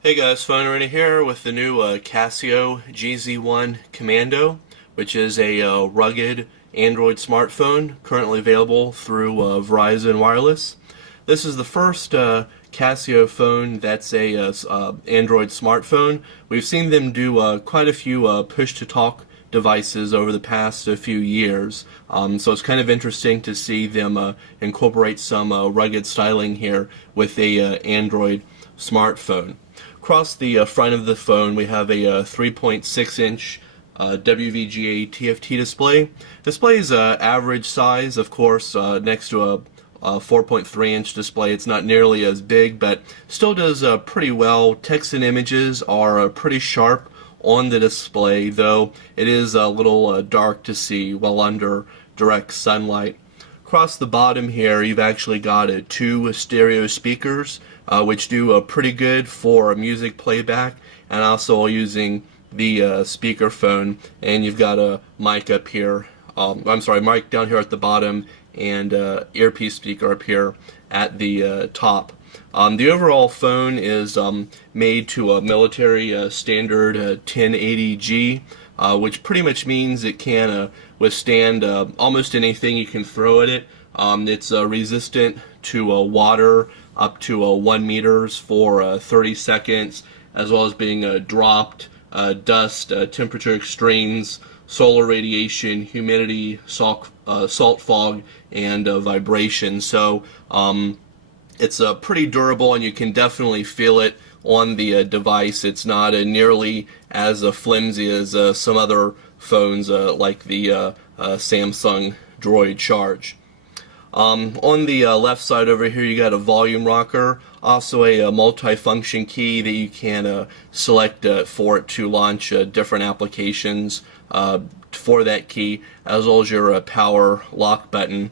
Hey guys, PhoneArena here with the new Casio GzOne Commando, which is a rugged Android smartphone currently available through Verizon Wireless. This is the first Casio phone that's a Android smartphone. We've seen them do quite a few push-to-talk devices over the past few years, so it's kind of interesting to see them incorporate some rugged styling here with a Android smartphone. Across the front of the phone, we have a 3.6-inch WVGA TFT display. Display is average size, of course, next to a 4.3-inch display. It's not nearly as big, but still does pretty well. Text and images are pretty sharp on the display, though it is a little dark to see well under direct sunlight. Across the bottom here, you've actually got two stereo speakers, which do pretty good for music playback, and also using the speakerphone. And you've got a mic up here. Mic down here at the bottom, and earpiece speaker up here at the top. The overall phone is made to a military standard 1080G, which pretty much means it can withstand almost anything you can throw at it. It's resistant to water up to 1 meters for 30 seconds, as well as being dropped, dust, temperature extremes, solar radiation, humidity, salt fog, and vibration. So it's pretty durable, and you can definitely feel it on the device. It's not nearly as flimsy as some other phones like the Samsung Droid Charge. On the left side over here, you got a volume rocker, also a multi-function key that you can select for it to launch different applications for that key, as well as your power lock button.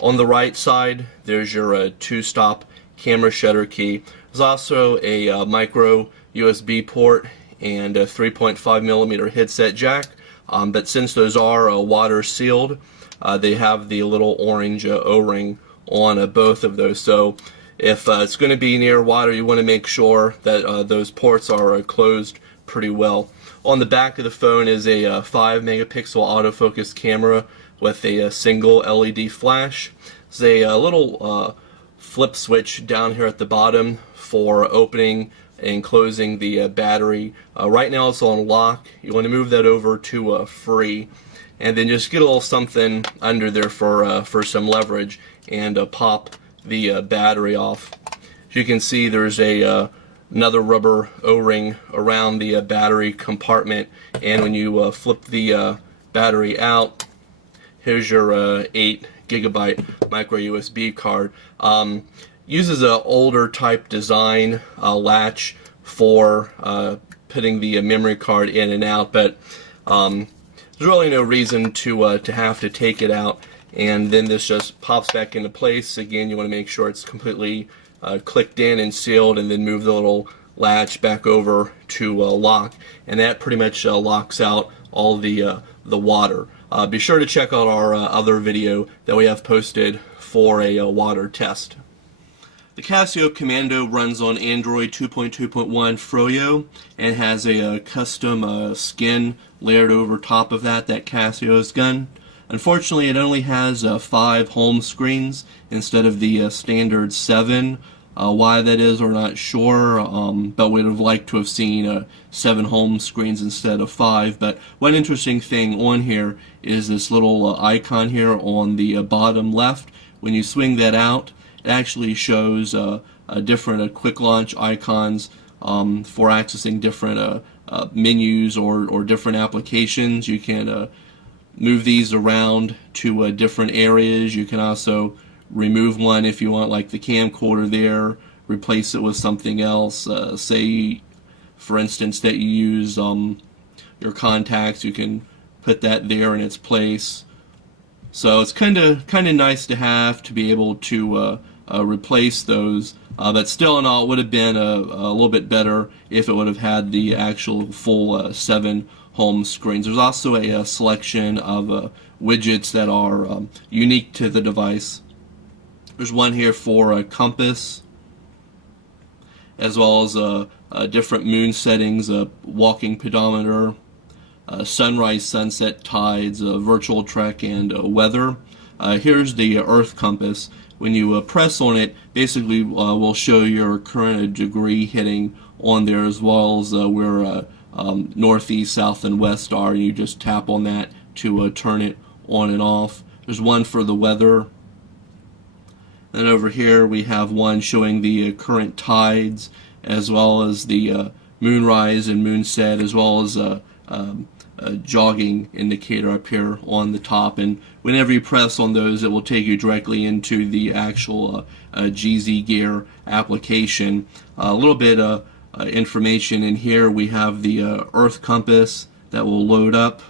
On the right side, there's your two-stop camera shutter key. There's also a micro USB port and a 3.5mm headset jack, but since those are water sealed, they have the little orange O-ring on both of those. So if it's going to be near water, you want to make sure that those ports are closed pretty well. On the back of the phone is a 5-megapixel autofocus camera with a single LED flash. There's a little flip switch down here at the bottom for opening and closing the battery. Right now it's on lock. You want to move that over to free, and then just get a little something under there for some leverage, and pop the battery off. As you can see, there's another rubber O-ring around the battery compartment, and when you flip the battery out, here's your 8 GB micro USB card. Uses an older type design latch for putting the memory card in and out, but there's really no reason to have to take it out, and then this just pops back into place. Again, you want to make sure it's completely clicked in and sealed, and then move the little latch back over to lock, and that pretty much locks out all the water. Be sure to check out our other video that we have posted for a water test. The Casio Commando runs on Android 2.2.1 Froyo and has a custom skin layered over top of that Casio's done. Unfortunately, it only has 5 home screens instead of the standard 7. Why that is, we're not sure, but we'd have liked to have seen 7 home screens instead of 5. But one interesting thing on here is this little icon here on the bottom left. When you swing that out, it actually shows different quick launch icons for accessing different menus or different applications. You can move these around to different areas. You can also remove one if you want, like the camcorder there, replace it with something else. Say, for instance, that you use your contacts, you can put that there in its place. So it's kind of nice to have to be able to replace those, but still in all, it would have been a little bit better if it would have had the actual full 7 home screens. There's also a selection of widgets that are unique to the device. There's one here for a compass, as well as different moon settings, walking pedometer, sunrise, sunset, tides, virtual trek, and weather. Here's the Earth compass. When you press on it, basically will show your current degree hitting on there, as well as where northeast, south, and west are. You just tap on that to turn it on and off. There's one for the weather. Then over here we have one showing the current tides, as well as the moonrise and moonset, as well as a jogging indicator up here on the top. And whenever you press on those, it will take you directly into the actual GZ Gear application. A little bit of information in here. We have the Earth compass that will load up.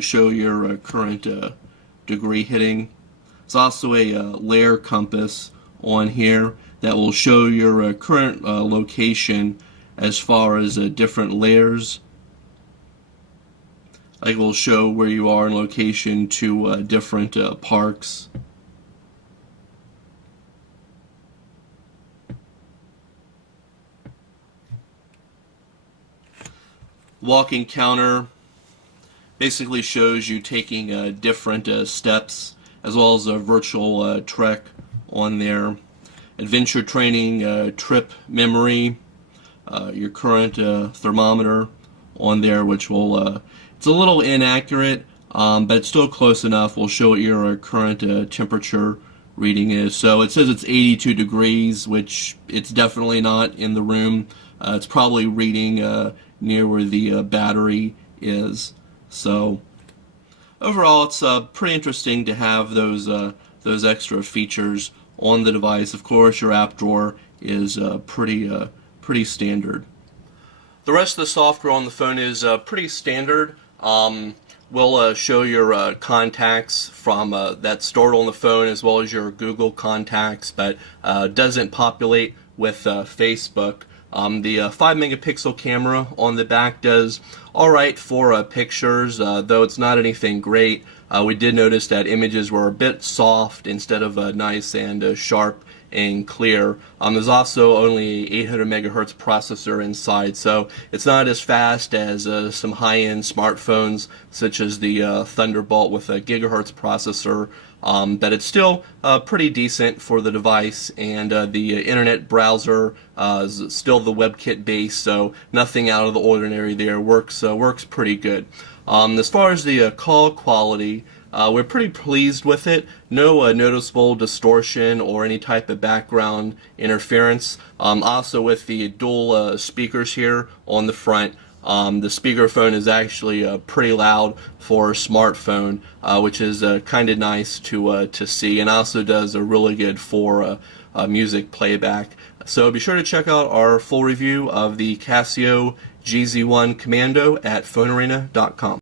Show your current degree hitting. There's also a layer compass on here that will show your current location as far as different layers. Like, it will show where you are in location to different parks. Walking counter basically shows you taking different steps, as well as a virtual trek on there. Adventure training, trip memory, your current thermometer on there, which will, it's a little inaccurate, but it's still close enough. Will show what your current temperature reading is. So it says it's 82 degrees, which it's definitely not in the room. It's probably reading near where the battery is. So overall, it's pretty interesting to have those extra features on the device. Of course, your app drawer is pretty standard. The rest of the software on the phone is pretty standard. We'll show your contacts from that's stored on the phone, as well as your Google contacts, but doesn't populate with Facebook. The 5 megapixel camera on the back does alright for pictures, though it's not anything great. We did notice that images were a bit soft instead of nice and sharp and clear. There's also only 800 megahertz processor inside, so it's not as fast as some high-end smartphones such as the Thunderbolt with a gigahertz processor, but it's still pretty decent for the device. And the internet browser is still the WebKit base, so nothing out of the ordinary there. Works pretty good. As far as the call quality, we're pretty pleased with it. No noticeable distortion or any type of background interference. Also with the dual speakers here on the front, the speakerphone is actually pretty loud for a smartphone, which is kind of nice to see, and also does a really good for music playback. So be sure to check out our full review of the Casio GzOne Commando at phonearena.com.